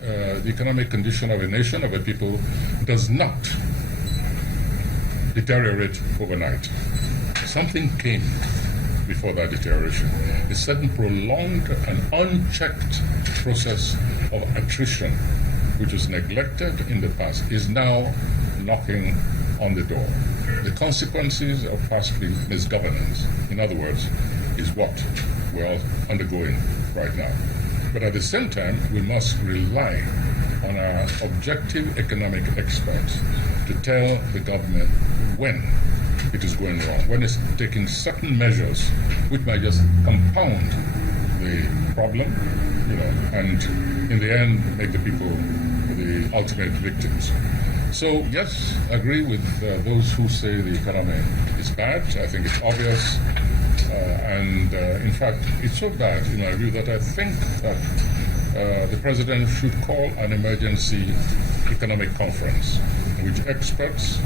The economic condition of a nation, of a people, does not deteriorate overnight. Something came before that deterioration. A certain prolonged and unchecked process of attrition, which was neglected in the past, is now knocking on the door. The consequences of past misgovernance, in other words, is what we're all undergoing right now. But at the same time, we must rely on our objective economic experts to tell the government when it is going wrong, when it's taking certain measures which might just compound the problem, and in the end make the people the ultimate victims. So yes, I agree with those who say the economy is bad. I think it's obvious. In fact, it's so bad in my view that I think that the president should call an emergency economic conference in which experts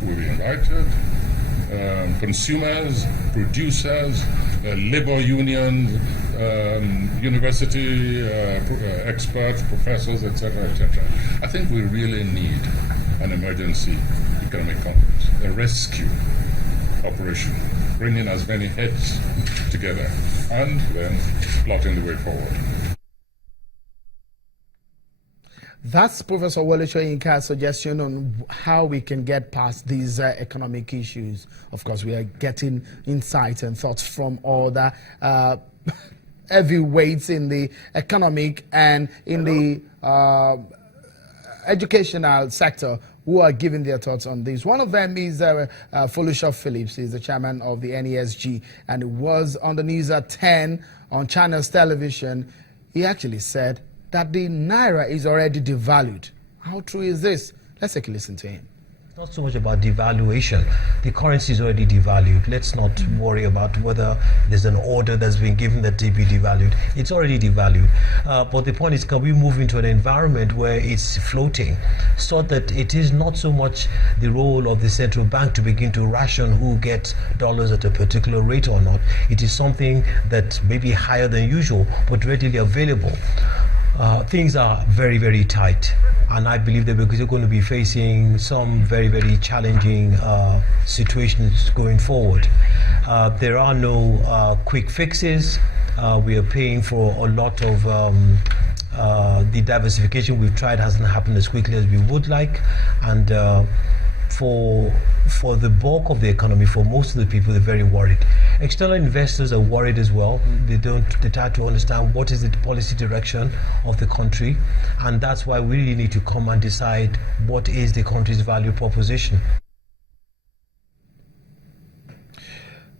will be invited, consumers, producers, labor unions, university experts, professors, etc., etc. I think we really need an emergency economic conference, a rescue operation, bringing as many heads together and then plotting the way forward. That's Professor Wole Soyinka's suggestion on how we can get past these economic issues. Of course, we are getting insight and thoughts from all the heavyweights in the economic and in the educational sector who are giving their thoughts on this. One of them is Folusha Phillips. He's the chairman of the NESG, and it was on the news at 10 on Channels Television. He actually said that the Naira is already devalued. How true is this? Let's take a listen to him. Not so much about devaluation. The currency is already devalued. Let's not worry about whether there's an order that's been given that it be devalued. It's already devalued. But the point is, can we move into an environment where it's floating so that it is not so much the role of the central bank to begin to ration who gets dollars at a particular rate or not. It is something that may be higher than usual, but readily available. Things are very, very tight, and I believe that we're going to be facing some very, very challenging situations going forward. There are no quick fixes. We are paying for a lot of the diversification we've tried hasn't happened as quickly as we would like, and for the bulk of the economy, for most of the people, they're very worried. External investors are worried as well. They try to understand what is the policy direction of the country, and that's why we really need to come and decide what is the country's value proposition.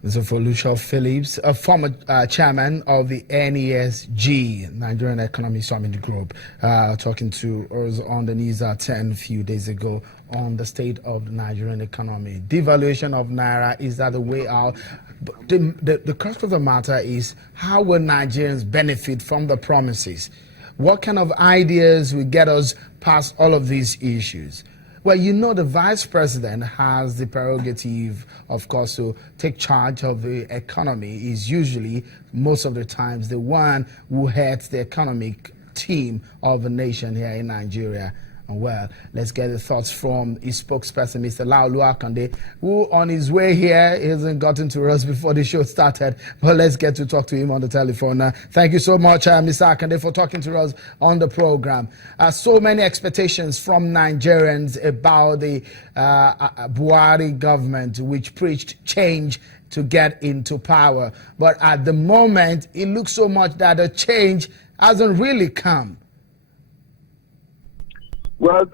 This is Folusha Phillips, a former chairman of the NESG, Nigerian Economic Summit Group, talking to us on the news at 10 a few days ago on the state of the Nigerian economy. Devaluation of Naira, is that the way out? But the crux of the matter is, how will Nigerians benefit from the promises? What kind of ideas will get us past all of these issues? Well, the vice president has the prerogative, of course, to take charge of the economy. Is usually, most of the times, the one who heads the economic team of the nation here in Nigeria. Well, let's get the thoughts from his spokesperson, Mr. Laolu Akande, who on his way here hasn't gotten to us before the show started. But let's get to talk to him on the telephone. Thank you so much, Mr. Akande, for talking to us on the program. So many expectations from Nigerians about the Buhari government, which preached change to get into power. But at the moment, it looks so much that the change hasn't really come. Well,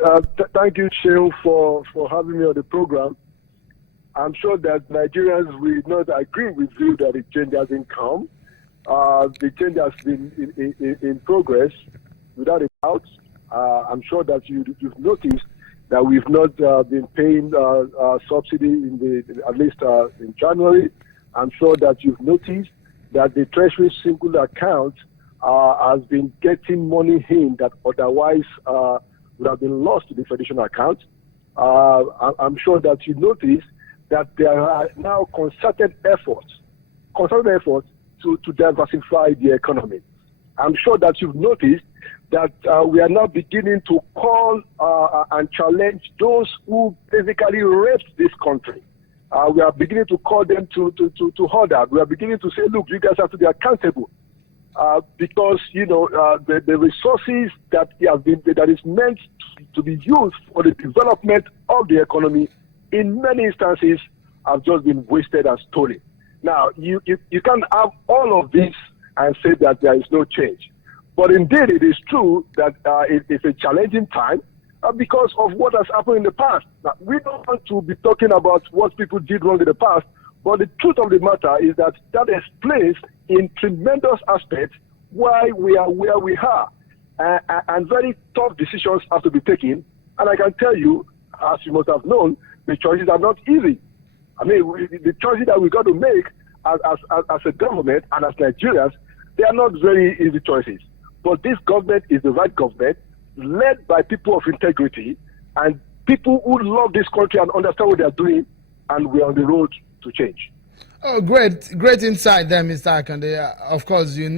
thank you, Sheil, for having me on the program. I'm sure that Nigerians will not agree with you that the change hasn't come. The change has been in progress, without a doubt. I'm sure that you've noticed that we've not been paying subsidy at least in January. I'm sure that you've noticed that the Treasury single account has been getting money in that otherwise would have been lost to the traditional account. I'm sure that you notice that there are now concerted efforts to diversify the economy. I'm sure that you've noticed that we are now beginning to call and challenge those who basically raped this country. We are beginning to call them to order. We are beginning to say, look, you guys have to be accountable. Because, the resources that is meant to be used for the development of the economy, in many instances, have just been wasted and stolen. Now, you can't have all of this and say that there is no change. But indeed, it is true that it's a challenging time because of what has happened in the past. Now, we don't want to be talking about what people did wrong in the past, but the truth of the matter is that explains in tremendous aspects why we are where we are. And very tough decisions have to be taken. And I can tell you, as you must have known, the choices are not easy. I mean, the choices that we got to make as a government and as Nigerians, they are not very easy choices. But this government is the right government, led by people of integrity and people who love this country and understand what they are doing, and we are on the road to change. Oh, great insight there, Mr. Akande. Of course, a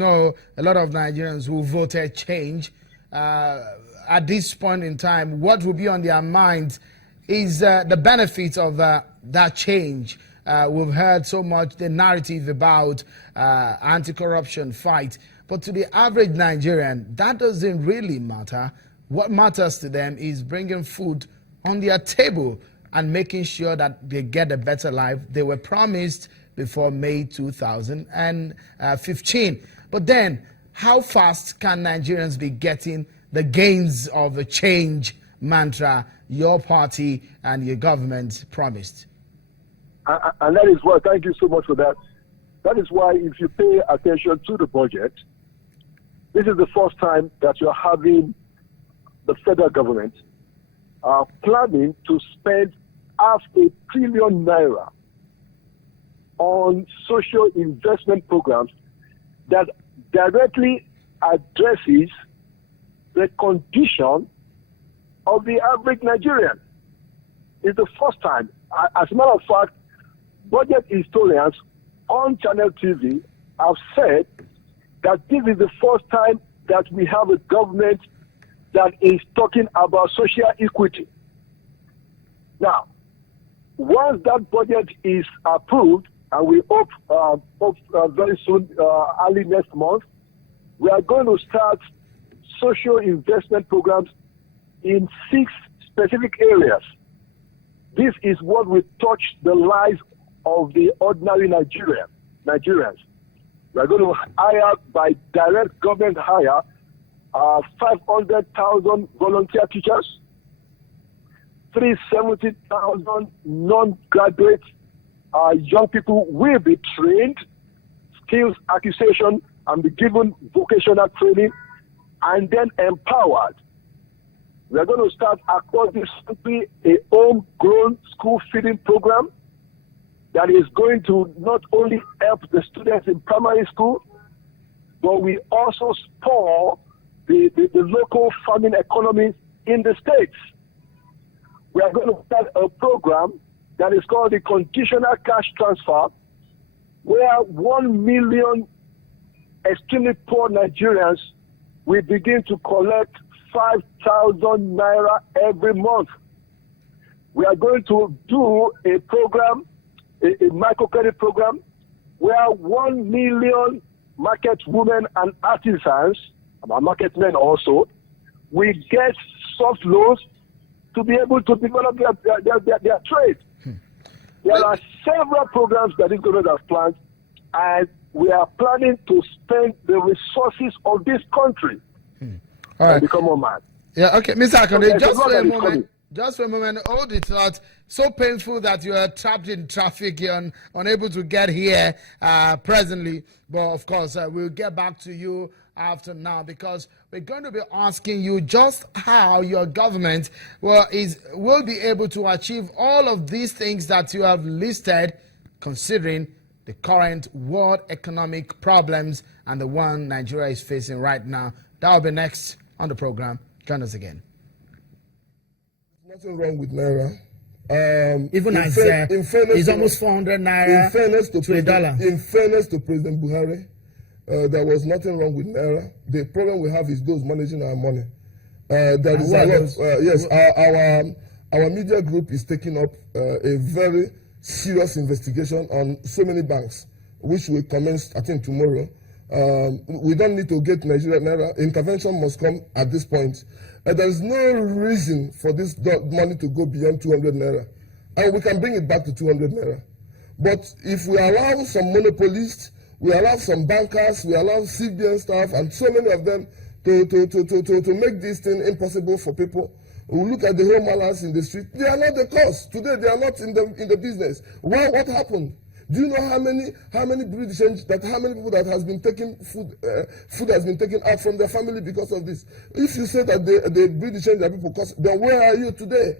lot of Nigerians who voted change. At this point in time, what will be on their minds is the benefits of that change. We've heard so much the narrative about anti-corruption fight, but to the average Nigerian, that doesn't really matter. What matters to them is bringing food on their table and making sure that they get a better life they were promised before May 2015. But then, how fast can Nigerians be getting the gains of a change mantra your party and your government promised? And that is why, thank you so much for that. That is why, if you pay attention to the budget, this is the first time that you're having the federal government planning to spend ₦500 billion on social investment programs that directly addresses the condition of the average Nigerian. It's the first time. As a matter of fact, budget historians on Channel TV have said that this is the first time that we have a government that is talking about social equity. Now, once that budget is approved, and we hope very soon, early next month, we are going to start social investment programs in 6 specific areas. This is what will touch the lives of the ordinary Nigerians. We are going to hire by direct government hire 500,000 volunteer teachers, 370,000 non-graduate young people will be trained, skills acquisition, and be given vocational training, and then empowered. We are going to start across this country a homegrown school feeding program that is going to not only help the students in primary school, but we also spur the local farming economies in the states. We are going to start a program that is called the conditional cash transfer, where 1 million extremely poor Nigerians will begin to collect 5,000 naira every month. We are going to do a program, a microcredit program, where 1 million market women and artisans, market men also, will get soft loans to be able to develop their trade. There are several programs that this government has planned, and we are planning to spend the resources of this country All right. and become more man. Yeah, okay, Mr. Akande, Okay, just so for a what is moment. coming? Just for a moment, hold it out. So painful that you are trapped in traffic, you're unable to get here presently. But of course, we'll get back to you after now, because we're going to be asking you just how your government will be able to achieve all of these things that you have listed, considering the current world economic problems and the one Nigeria is facing right now. That will be next on the program. Join us again. Nothing wrong with Naira. Even as it's almost 400 naira in fairness to $1. In fairness to President Buhari, there was nothing wrong with Naira. The problem we have is those managing our money. There is a lot. Yes, our media group is taking up a very serious investigation on so many banks, which will commence, I think, tomorrow. We don't need to get Nigeria Naira. Intervention must come at this point. There is no reason for this money to go beyond 200 Naira. And we can bring it back to 200 Naira. But if we allow some monopolists, we allow some bankers, we allow CBN staff, and so many of them to make this thing impossible for people. We look at the home allowance in the street. They are not the cause. Today they are not in the business. Why? What happened? Do you know how many British how many people that has been taking food has been taken out from their family because of this? If you say that the British are people cause, then where are you today?